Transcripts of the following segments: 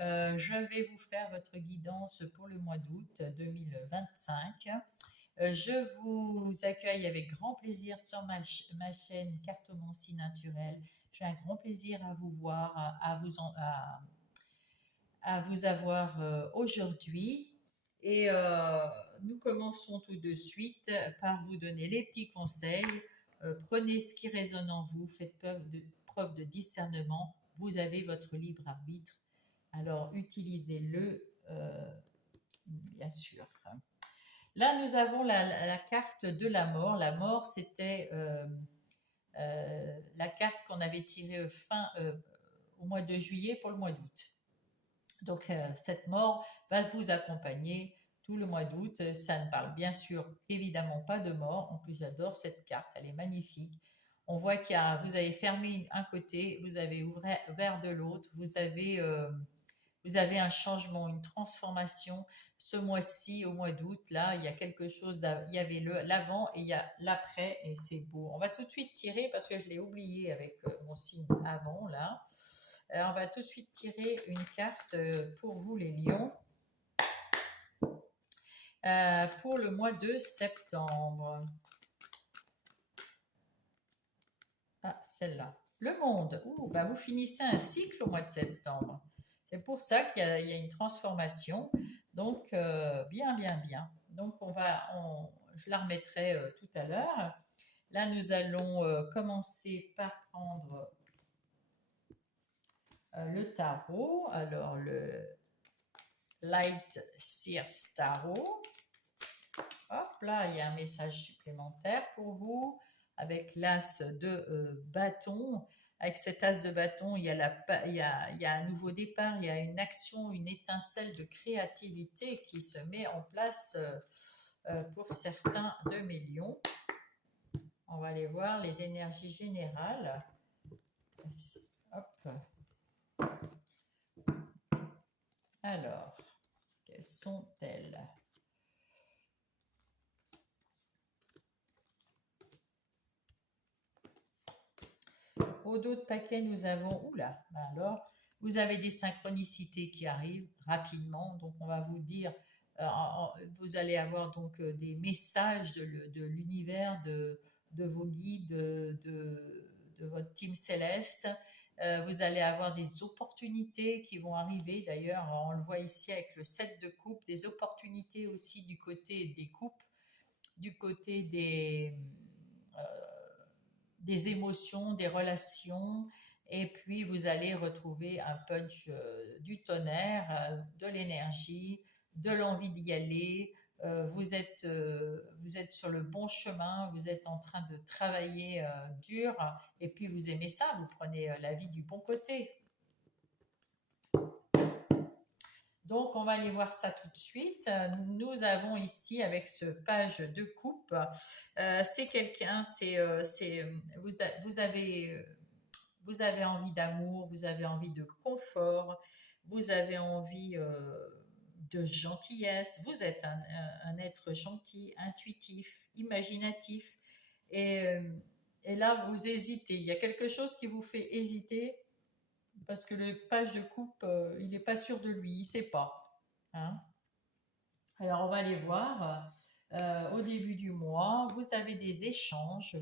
Je vais vous faire votre guidance pour le mois d'août 2025. Je vous accueille avec grand plaisir sur ma chaîne Cartomancie Naturelle. J'ai un grand plaisir à vous voir, à vous avoir aujourd'hui. Et nous commençons tout de suite par vous donner les petits conseils. Prenez ce qui résonne en vous, faites preuve de discernement. Vous avez votre libre arbitre. Alors utilisez-le, bien sûr. Là, nous avons la carte de la mort. La mort, c'était la carte qu'on avait tirée au mois de juillet pour le mois d'août. Donc, cette mort va vous accompagner tout le mois d'août. Ça ne parle bien sûr évidemment pas de mort. En plus, j'adore cette carte, elle est magnifique. On voit vous avez fermé un côté, vous avez ouvert de l'autre, vous avez un changement, une transformation. Ce mois-ci, au mois d'août, là, il y a quelque chose, il y avait l'avant et il y a l'après, et c'est beau. On va tout de suite tirer parce que je l'ai oublié avec mon signe avant, là. Alors, on va tout de suite tirer une carte pour vous, les lions, pour le mois de septembre. Ah, celle-là. Le monde. Ouh, bah vous finissez un cycle au mois de septembre. C'est pour ça qu'il y a une transformation. Donc, bien, bien, bien. Donc, je la remettrai tout à l'heure. Là, nous allons commencer par prendre le tarot. Alors, le Light Sears Tarot. Hop là, il y a un message supplémentaire pour vous avec l'as de bâton. Avec cet as de bâton, il y a un nouveau départ, il y a une action, une étincelle de créativité qui se met en place pour certains de mes lions. On va aller voir les énergies générales. Hop. Alors, quelles sont-elles? Au dos de paquet, nous avons, oula, alors, vous avez des synchronicités qui arrivent rapidement. Donc, on va vous dire, vous allez avoir donc des messages de l'univers, de vos guides, de votre team céleste. Vous allez avoir des opportunités qui vont arriver. D'ailleurs, on le voit ici avec le 7 de coupe, des opportunités aussi du côté des coupes, du côté des émotions, des relations, et puis vous allez retrouver un punch du tonnerre, de l'énergie, de l'envie d'y aller. Vous êtes sur le bon chemin, vous êtes en train de travailler dur, et puis vous aimez ça, vous prenez la vie du bon côté. Donc, on va aller voir ça tout de suite. Nous avons ici, avec ce page de coupe, c'est quelqu'un, vous avez envie d'amour, vous avez envie de confort, vous avez envie de gentillesse, vous êtes un être gentil, intuitif, imaginatif, et, et là, vous hésitez. Il y a quelque chose qui vous fait hésiter parce que le page de coupe, il n'est pas sûr de lui, il ne sait pas. Hein. Alors, on va aller voir. Au début du mois, vous avez des échanges,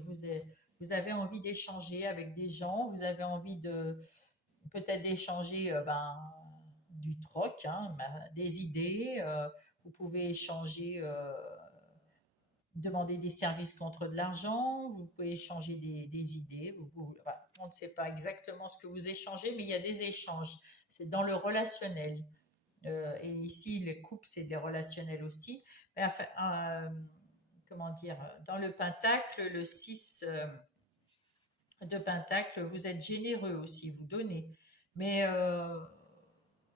vous avez envie d'échanger avec des gens, vous avez envie de peut-être d'échanger du troc, hein, des idées, vous pouvez échanger, demander des services contre de l'argent, vous pouvez échanger des idées, on ne sait pas exactement ce que vous échangez, mais il y a des échanges, c'est dans le relationnel. Et ici, les couples, c'est des relationnels aussi. Mais enfin, comment dire, dans le pentacle, le 6 de pentacle, vous êtes généreux aussi, vous donnez. Mais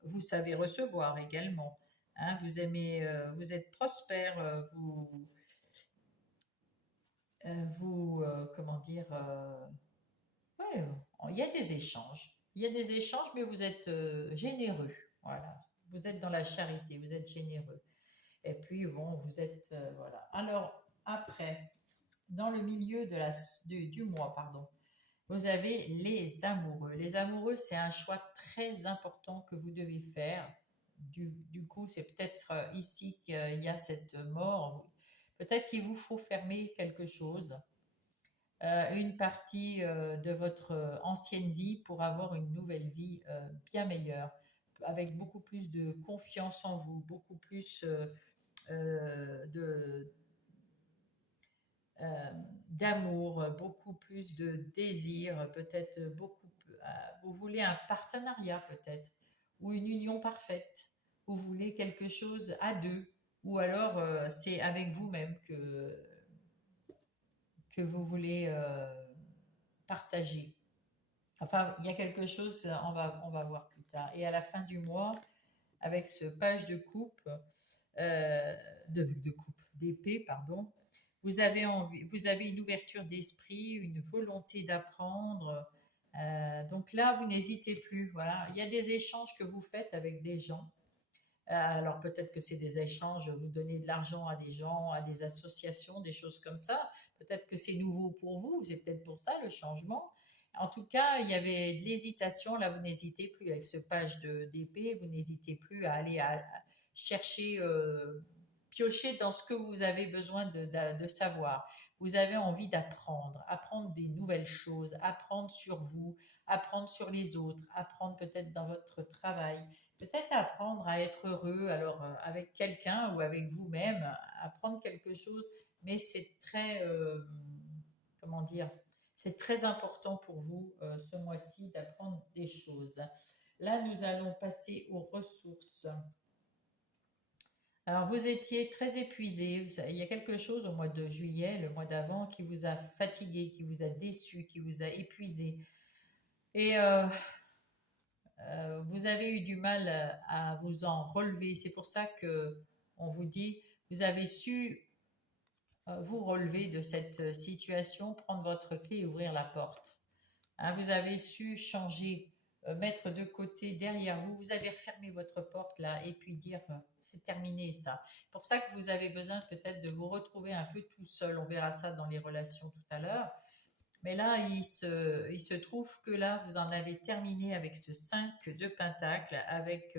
vous savez recevoir également. Hein, vous aimez, vous êtes prospère, comment dire, ouais, il y a des échanges. Il y a des échanges, mais vous êtes généreux. Voilà. Vous êtes dans la charité, vous êtes généreux. Et puis, bon, vous êtes. Voilà. Alors, après, dans le milieu du mois, pardon, Vous avez les amoureux. Les amoureux, c'est un choix très important que vous devez faire. Du coup, c'est peut-être ici qu'il y a cette mort. Peut-être qu'il vous faut fermer quelque chose, une partie de votre ancienne vie pour avoir une nouvelle vie bien meilleure, avec beaucoup plus de confiance en vous, beaucoup plus de euh, d'amour, beaucoup plus de désir, peut-être beaucoup. Vous voulez un partenariat peut-être, ou une union parfaite. Vous voulez quelque chose à deux, ou alors c'est avec vous-même que vous voulez partager. Enfin, il y a quelque chose, on va voir plus tard. Et à la fin du mois, avec ce page de coupe, de coupe, d'épée, pardon, vous avez une ouverture d'esprit, une volonté d'apprendre. Donc là, vous n'hésitez plus. Voilà, il y a des échanges que vous faites avec des gens. Alors peut-être que c'est des échanges, vous donnez de l'argent à des gens, à des associations, des choses comme ça. Peut-être que c'est nouveau pour vous, c'est peut-être pour ça le changement. En tout cas, il y avait de l'hésitation. Là, vous n'hésitez plus avec ce page d'épée, vous n'hésitez plus à aller à chercher, piocher dans ce que vous avez besoin de savoir. Vous avez envie d'apprendre, apprendre des nouvelles choses, apprendre sur vous, apprendre sur les autres, apprendre peut-être dans votre travail, peut-être apprendre à être heureux, alors avec quelqu'un ou avec vous-même, apprendre quelque chose, mais c'est très, comment dire, c'est très important pour vous ce mois-ci d'apprendre des choses. Là, nous allons passer aux ressources. Alors, vous étiez très épuisé. Il y a quelque chose au mois de juillet, le mois d'avant, qui vous a fatigué, qui vous a déçu, qui vous a épuisé. Et vous avez eu du mal à vous en relever. C'est pour ça que on vous dit, vous avez su vous relever de cette situation, prendre votre clé et ouvrir la porte. Hein, vous avez su changer, mettre de côté derrière vous. Vous avez refermé votre porte là et puis dire c'est terminé ça. C'est pour ça que vous avez besoin peut-être de vous retrouver un peu tout seul. On verra ça dans les relations tout à l'heure. Mais là, il se trouve que là, vous en avez terminé avec ce 5 de Pentacle, avec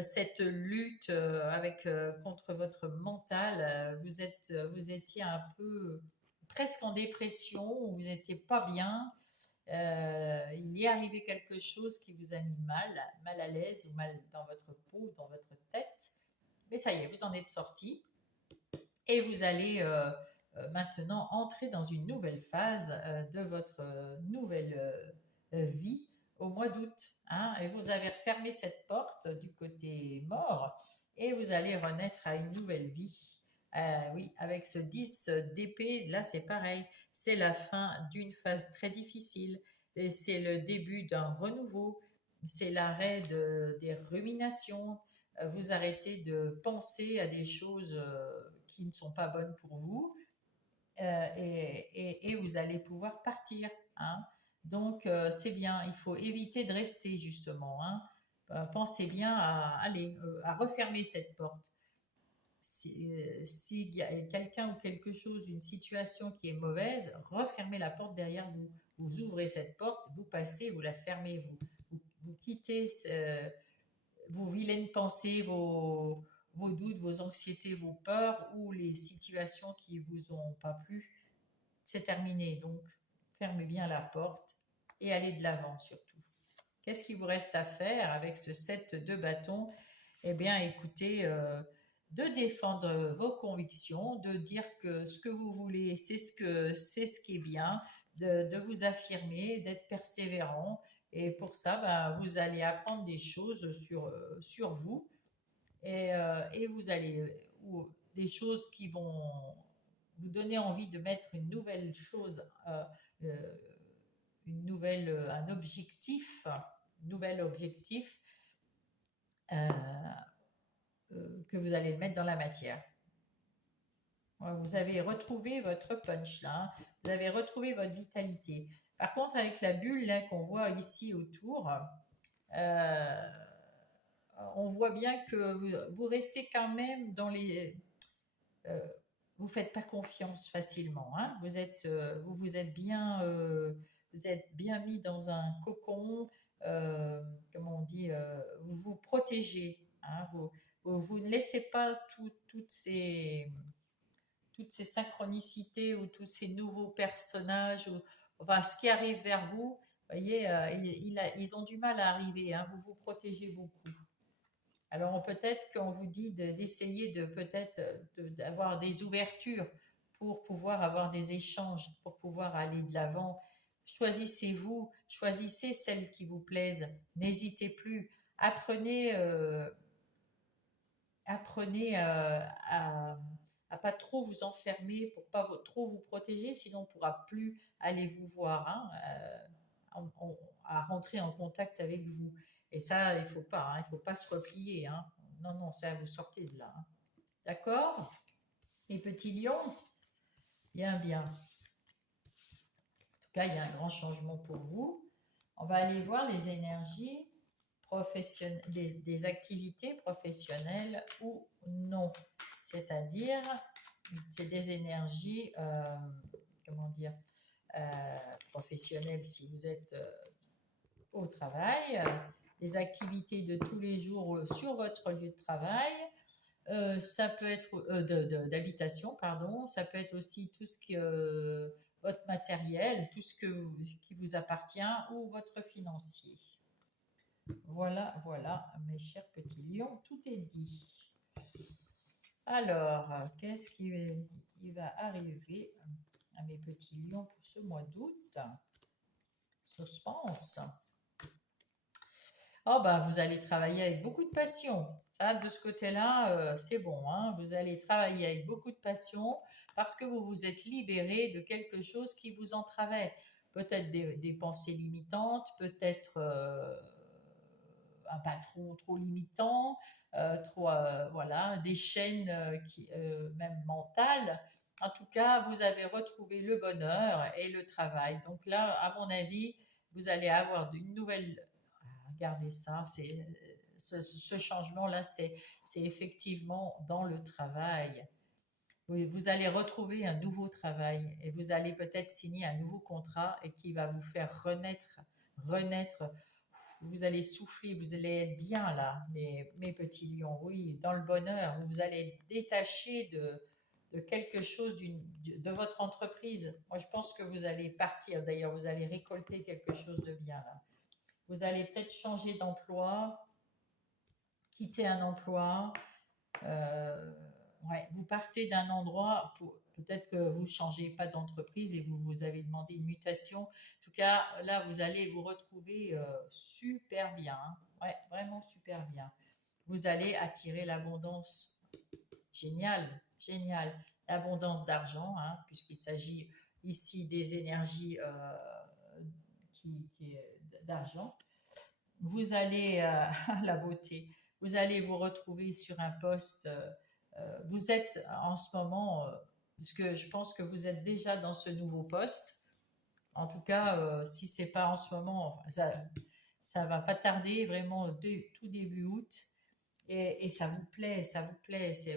cette lutte contre votre mental. Vous étiez un peu presque en dépression, vous n'étiez pas bien. Il y est arrivé quelque chose qui vous a mis mal à l'aise ou mal dans votre peau, dans votre tête. Mais ça y est, vous en êtes sorti et vous allez maintenant entrer dans une nouvelle phase de votre nouvelle vie au mois d'août. Hein, et vous avez refermé cette porte du côté mort et vous allez renaître à une nouvelle vie. Oui, avec ce 10 d'épée, là c'est pareil, c'est la fin d'une phase très difficile et c'est le début d'un renouveau, c'est l'arrêt des ruminations, vous arrêtez de penser à des choses qui ne sont pas bonnes pour vous et vous allez pouvoir partir. Hein. Donc c'est bien, il faut éviter de rester justement. Hein. Pensez bien à refermer cette porte. S'il y a quelqu'un ou quelque chose, une situation qui est mauvaise, refermez la porte derrière vous. Vous ouvrez cette porte, vous passez, vous la fermez, vous quittez vos vilaines pensées, vos doutes, vos anxiétés, vos peurs ou les situations qui vous ont pas plu. C'est terminé. Donc, fermez bien la porte et allez de l'avant surtout. Qu'est-ce qu'il vous reste à faire avec ce 7 de bâton? Eh bien, écoutez, de défendre vos convictions, de dire que ce que vous voulez, c'est ce qui est bien, de vous affirmer, d'être persévérant. Et pour ça, ben, vous allez apprendre des choses sur vous et vous allez, ou des choses qui vont vous donner envie de mettre une nouvelle chose, euh, un objectif, nouvel objectif euh, que vous allez mettre dans la matière. Vous avez retrouvé votre punch là, hein. Vous avez retrouvé votre vitalité. Par contre, avec la bulle là qu'on voit ici autour, euh, on voit bien que vous restez quand même dans les. Euh, vous faites pas confiance facilement. Hein. Vous êtes bien. vous êtes bien mis dans un cocon, comment on dit, vous vous protégez, hein, vous ne laissez pas toutes ces synchronicités ou tous ces nouveaux personnages, ou, enfin, ce qui arrive vers vous, voyez, ils ont du mal à arriver, hein, vous vous protégez beaucoup. Alors peut-être qu'on vous dit d'essayer de peut-être d'avoir des ouvertures pour pouvoir avoir des échanges, pour pouvoir aller de l'avant. Choisissez-vous, choisissez celles qui vous plaisent, n'hésitez plus, apprenez, apprenez à pas trop vous enfermer, pour pas trop vous protéger, sinon on ne pourra plus aller vous voir, hein, à rentrer en contact avec vous. Et ça, il ne faut pas, hein, il faut pas se replier, hein. Non, non, ça, vous sortez de là, hein. D'accord? Les petits lions? Bien, bien. En tout cas, il y a un grand changement pour vous. On va aller voir les énergies professionnelles, des activités professionnelles ou non. C'est-à-dire, c'est des énergies, comment dire, professionnelles si vous êtes au travail, des activités de tous les jours sur votre lieu de travail. Ça peut être d'habitation, pardon. Ça peut être aussi tout ce qui votre matériel, tout ce qui vous appartient ou votre financier. Voilà, voilà, mes chers petits lions, tout est dit. Alors, qu'est-ce qui va arriver à mes petits lions pour ce mois d'août? Suspense. Oh bah, vous allez travailler avec beaucoup de passion. Ça, de ce côté-là, c'est bon, hein. Vous allez travailler avec beaucoup de passion parce que vous vous êtes libéré de quelque chose qui vous entravait. Peut-être des pensées limitantes, peut-être un patron trop limitant, trop, voilà, des chaînes même mentales. En tout cas, vous avez retrouvé le bonheur et le travail. Donc là, à mon avis, vous allez avoir une nouvelle. Regardez ça, ce changement-là, c'est effectivement dans le travail. Vous allez retrouver un nouveau travail et vous allez peut-être signer un nouveau contrat et qui va vous faire renaître. Vous allez souffler, vous allez être bien là, mes petits lions, oui, dans le bonheur. Vous allez être détaché de quelque chose de votre entreprise. Moi, je pense que vous allez partir. D'ailleurs, vous allez récolter quelque chose de bien là. Vous allez peut-être changer d'emploi, quitter un emploi. Euh, ouais, vous partez d'un endroit, peut-être que vous ne changez pas d'entreprise et vous avez demandé une mutation. En tout cas, là, vous allez vous retrouver super bien, hein. Ouais, vraiment super bien. Vous allez attirer l'abondance. Génial, génial. L'abondance d'argent, hein, puisqu'il s'agit ici des énergies d'argent. Vous allez, la beauté, vous allez vous retrouver sur un poste, vous êtes en ce moment, puisque je pense que vous êtes déjà dans ce nouveau poste, en tout cas, si c'est pas en ce moment, ça va pas tarder, vraiment tout début août, et ça vous plaît,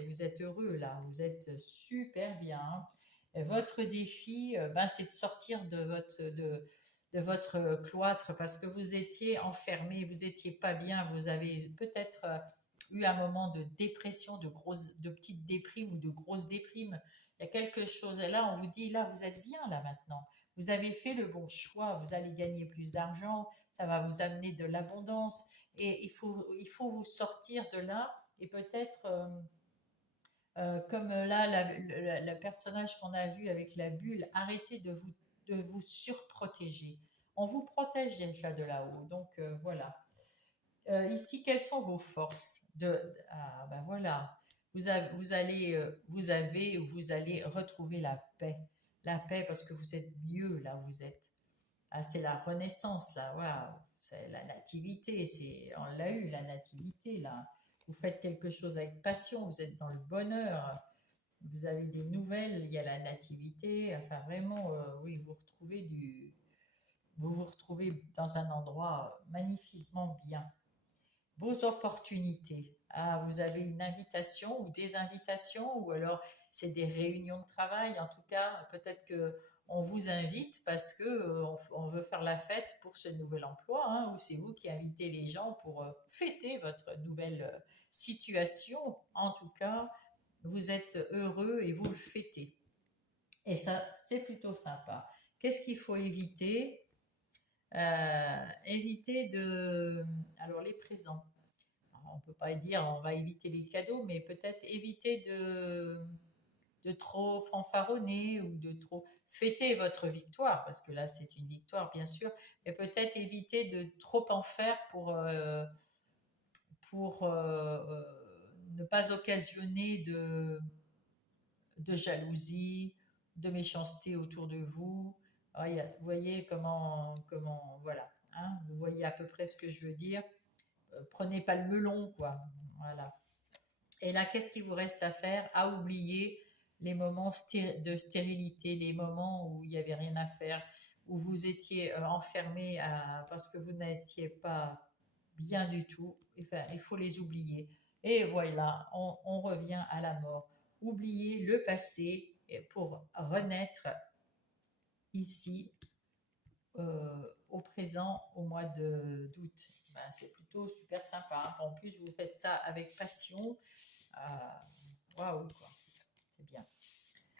vous êtes heureux là, vous êtes super bien. Et votre défi, ben, c'est de sortir de votre cloître parce que vous étiez enfermé, vous étiez pas bien, vous avez peut-être eu un moment de dépression, de petites déprimes ou de grosses déprimes. Il y a quelque chose, et là on vous dit, là vous êtes bien là maintenant. Vous avez fait le bon choix, vous allez gagner plus d'argent, ça va vous amener de l'abondance et il faut vous sortir de là et peut-être comme là le personnage qu'on a vu avec la bulle, arrêtez de vous surprotéger. On vous protège déjà de là-haut, donc voilà. Ici, quelles sont vos forces ah, ben voilà, vous allez retrouver la paix parce que vous êtes mieux là où vous êtes. Ah, c'est la renaissance là, waouh, c'est la nativité, on l'a eu la nativité là. Vous faites quelque chose avec passion, vous êtes dans le bonheur, vous avez des nouvelles, il y a la nativité, enfin vraiment, oui, vous vous retrouvez dans un endroit magnifiquement bien. Vos opportunités. Ah, vous avez une invitation ou des invitations, ou alors c'est des réunions de travail. En tout cas, peut-être que on vous invite parce que on veut faire la fête pour ce nouvel emploi, hein, ou c'est vous qui invitez les gens pour fêter votre nouvelle situation. En tout cas, vous êtes heureux et vous le fêtez. Et ça, c'est plutôt sympa. Qu'est-ce qu'il faut éviter? Éviter de... Alors, les présents. Alors, on ne peut pas dire on va éviter les cadeaux, mais peut-être éviter de trop fanfaronner ou de trop fêter votre victoire, parce que là, c'est une victoire, bien sûr, et peut-être éviter de trop en faire pour ne pas occasionner de jalousie, de méchanceté autour de vous. Ah, vous voyez voilà, hein, vous voyez à peu près ce que je veux dire. Prenez pas le melon, quoi. Voilà. Et là, qu'est-ce qu'il vous reste à faire? À oublier les moments de stérilité, les moments où il n'y avait rien à faire, où vous étiez enfermé parce que vous n'étiez pas bien du tout. Enfin, il faut les oublier. Et voilà, on revient à la mort. Oubliez le passé pour renaître ici au présent au mois d'août. Ben, c'est plutôt super sympa. En plus, vous faites ça avec passion. Waouh, quoi. C'est bien.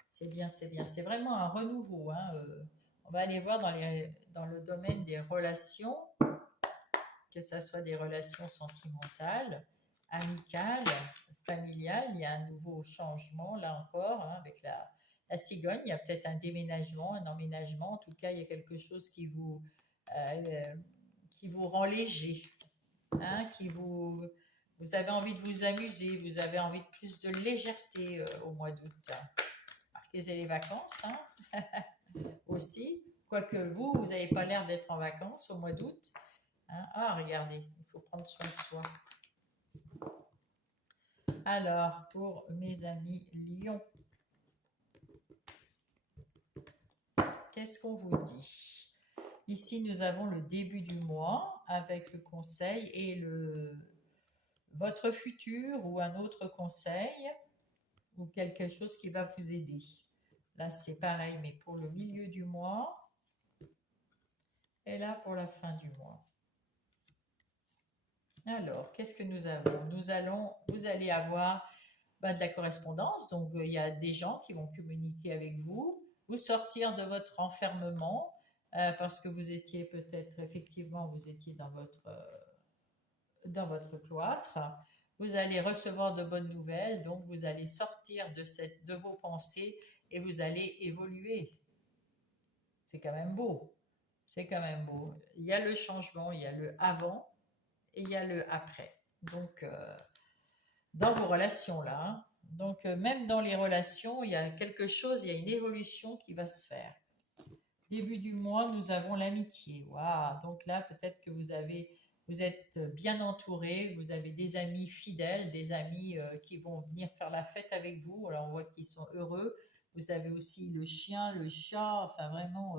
C'est bien, c'est bien. C'est vraiment un renouveau, hein. On va aller voir dans le domaine des relations, que ce soit des relations sentimentales, amicales, familiales. Il y a un nouveau changement, là encore, hein, avec la cigogne. Il y a peut-être un déménagement, un emménagement. En tout cas, il y a quelque chose qui vous rend léger, hein, vous avez envie de vous amuser, vous avez envie de plus de légèreté au mois d'août. Marquez les vacances, hein, aussi. Quoique vous n'avez pas l'air d'être en vacances au mois d'août. Hein. Ah, regardez, il faut prendre soin de soi. Alors, pour mes amis Lion, qu'est-ce qu'on vous dit? Ici, nous avons le début du mois avec le conseil et votre futur ou un autre conseil ou quelque chose qui va vous aider. Là, c'est pareil, mais pour le milieu du mois et là pour la fin du mois. Alors, qu'est-ce que nous avons? Vous allez avoir de la correspondance, donc il y a des gens qui vont communiquer avec vous, vous sortir de votre enfermement, parce que vous étiez peut-être, effectivement, vous étiez dans votre cloître. Vous allez recevoir de bonnes nouvelles, donc vous allez sortir de vos pensées et vous allez évoluer. C'est quand même beau. C'est quand même beau. Il y a le changement, il y a le avant et il y a le après. Donc, dans vos relations là, hein. Donc, même dans les relations, il y a quelque chose, il y a une évolution qui va se faire. Début du mois, nous avons l'amitié. Waouh! Donc là, peut-être que vous êtes bien entouré, vous avez des amis fidèles, des amis qui vont venir faire la fête avec vous. Alors, on voit qu'ils sont heureux. Vous avez aussi le chien, le chat, enfin vraiment,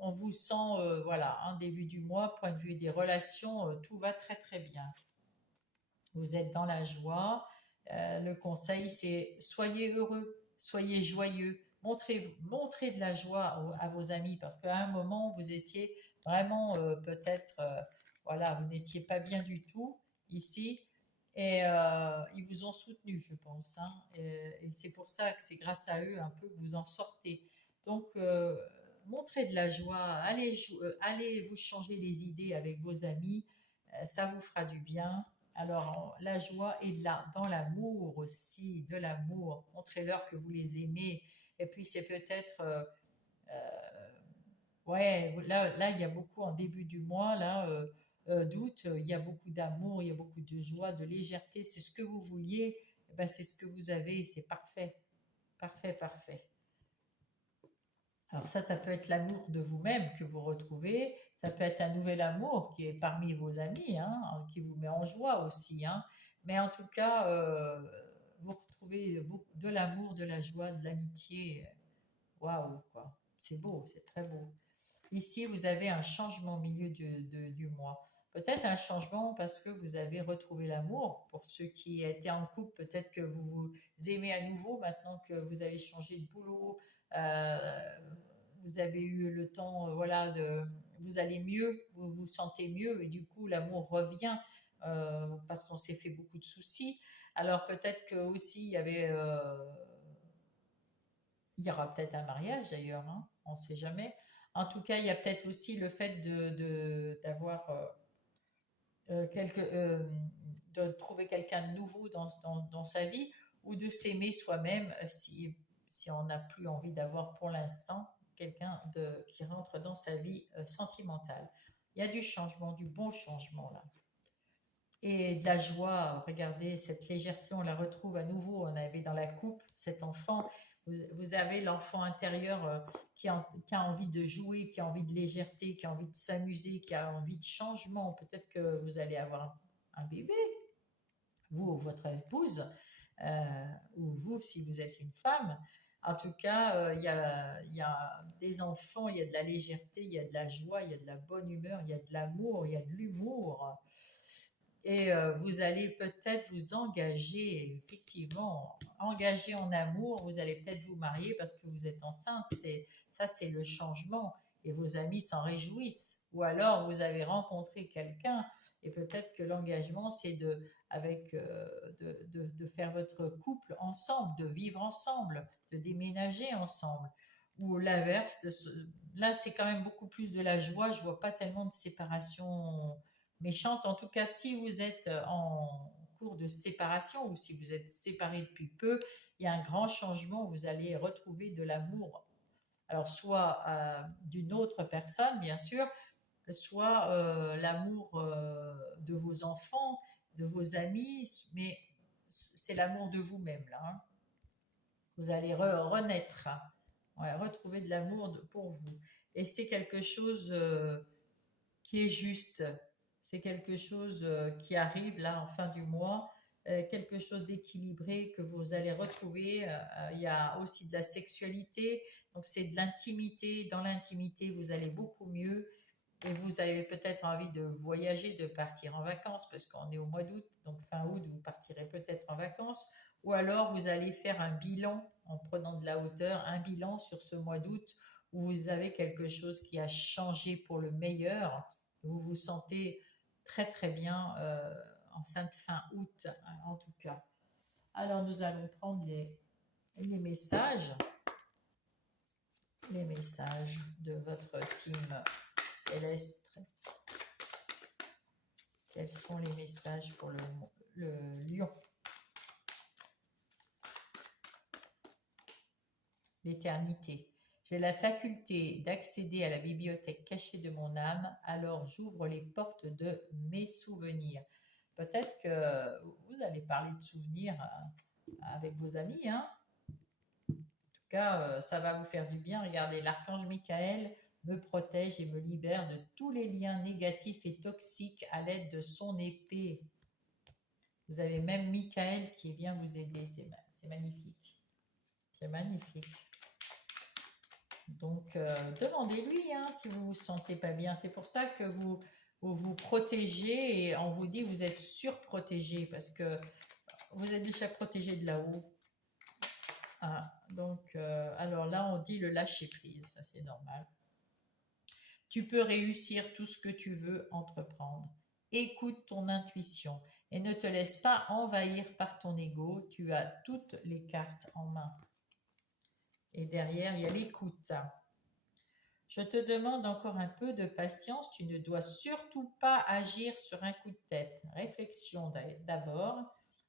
on vous sent, voilà, un début du mois, point de vue des relations, tout va très très bien. Vous êtes dans la joie. Le conseil, c'est soyez heureux, soyez joyeux, montrez de la joie à vos amis parce qu'à un moment, vous étiez vraiment peut-être, voilà, vous n'étiez pas bien du tout ici et ils vous ont soutenu, je pense. Hein, et c'est pour ça que c'est grâce à eux un peu que vous en sortez. Donc, montrez de la joie, allez vous changer les idées avec vos amis, ça vous fera du bien. Alors, la joie est là, dans l'amour aussi, de l'amour. Montrez-leur que vous les aimez. Et puis, c'est peut-être, ouais, là, il y a beaucoup en début du mois, là, d'août, il y a beaucoup d'amour, il y a beaucoup de joie, de légèreté. C'est ce que vous vouliez, eh ben, c'est ce que vous avez. C'est parfait, parfait, parfait. Alors ça peut être l'amour de vous-même que vous retrouvez, ça peut être un nouvel amour qui est parmi vos amis, hein, qui vous met en joie aussi. Hein. Mais en tout cas, vous retrouvez beaucoup de l'amour, de la joie, de l'amitié. Waouh, quoi. C'est beau, c'est très beau. Ici, vous avez un changement au milieu du mois. Peut-être un changement parce que vous avez retrouvé l'amour. Pour ceux qui étaient en couple, peut-être que vous vous aimez à nouveau maintenant que vous avez changé de boulot, euh, vous avez eu le temps, voilà, vous allez mieux, vous vous sentez mieux et du coup l'amour revient parce qu'on s'est fait beaucoup de soucis. Alors peut-être que aussi il y aura peut-être un mariage d'ailleurs, hein, on ne sait jamais. En tout cas, il y a peut-être aussi le fait d'avoir de trouver quelqu'un de nouveau dans sa vie ou de s'aimer soi-même si on n'a plus envie d'avoir pour l'instant qui rentre dans sa vie sentimentale. Il y a du changement, du bon changement là. Et de la joie, regardez, cette légèreté, on la retrouve à nouveau. On avait dans la coupe cet enfant. Vous avez l'enfant intérieur qui a envie de jouer, qui a envie de légèreté, qui a envie de s'amuser, qui a envie de changement. Peut-être que vous allez avoir un bébé, vous ou votre épouse, ou vous si vous êtes une femme. En tout cas, il y a des enfants, il y a de la légèreté, il y a de la joie, il y a de la bonne humeur, il y a de l'amour, il y a de l'humour. Et vous allez peut-être vous engager, effectivement, engager en amour. Vous allez peut-être vous marier parce que vous êtes enceinte. Ça, c'est le changement. Et vos amis s'en réjouissent. Ou alors, vous avez rencontré quelqu'un et peut-être que l'engagement, c'est de faire votre couple ensemble, de vivre ensemble, de déménager ensemble. Ou l'inverse, là, c'est quand même beaucoup plus de la joie. Je vois pas tellement de séparation méchante. En tout cas, si vous êtes en cours de séparation ou si vous êtes séparés depuis peu, il y a un grand changement. Vous allez retrouver de l'amour. Alors, soit d'une autre personne, bien sûr, soit l'amour de vos enfants, de vos amis, mais c'est l'amour de vous-même, là, hein. Vous allez renaître, hein. Ouais, retrouver de l'amour pour vous. Et c'est quelque chose qui est juste. C'est quelque chose qui arrive là en fin du mois, quelque chose d'équilibré que vous allez retrouver. Il y a aussi de la sexualité, donc c'est de l'intimité. Dans l'intimité, vous allez beaucoup mieux et vous avez peut-être envie de voyager, de partir en vacances parce qu'on est au mois d'août, donc fin août, vous partirez peut-être en vacances. Ou alors vous allez faire un bilan en prenant de la hauteur, un bilan sur ce mois d'août où vous avez quelque chose qui a changé pour le meilleur. Vous vous sentez très très bien en cette fin août, en tout cas. Alors nous allons prendre les messages, les messages de votre team céleste. Quels sont les messages pour le lion? L'éternité. J'ai la faculté d'accéder à la bibliothèque cachée de mon âme, alors j'ouvre les portes de mes souvenirs. Peut-être que vous allez parler de souvenirs avec vos amis, hein. En tout cas, ça va vous faire du bien. Regardez, l'archange Michael me protège et me libère de tous les liens négatifs et toxiques à l'aide de son épée. Vous avez même Michael qui vient vous aider. C'est magnifique. C'est magnifique. Donc, demandez-lui hein, si vous ne vous sentez pas bien. C'est pour ça que vous protégez et on vous dit que vous êtes surprotégé parce que vous êtes déjà protégé de là-haut. Ah, donc, alors là, on dit le lâcher prise, ça c'est normal. Tu peux réussir tout ce que tu veux entreprendre. Écoute ton intuition et ne te laisse pas envahir par ton ego. Tu as toutes les cartes en main. Et derrière, il y a l'écoute. Je te demande encore un peu de patience. Tu ne dois surtout pas agir sur un coup de tête. Réflexion d'abord.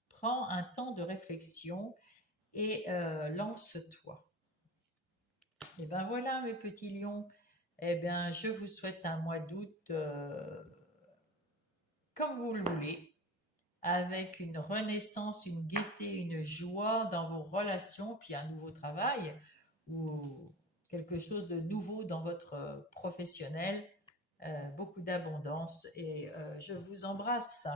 Prends un temps de réflexion et lance-toi. Et ben voilà, mes petits lions. Eh bien, je vous souhaite un mois d'août comme vous le voulez, avec une renaissance, une gaieté, une joie dans vos relations, puis un nouveau travail ou quelque chose de nouveau dans votre professionnel, beaucoup d'abondance et je vous embrasse.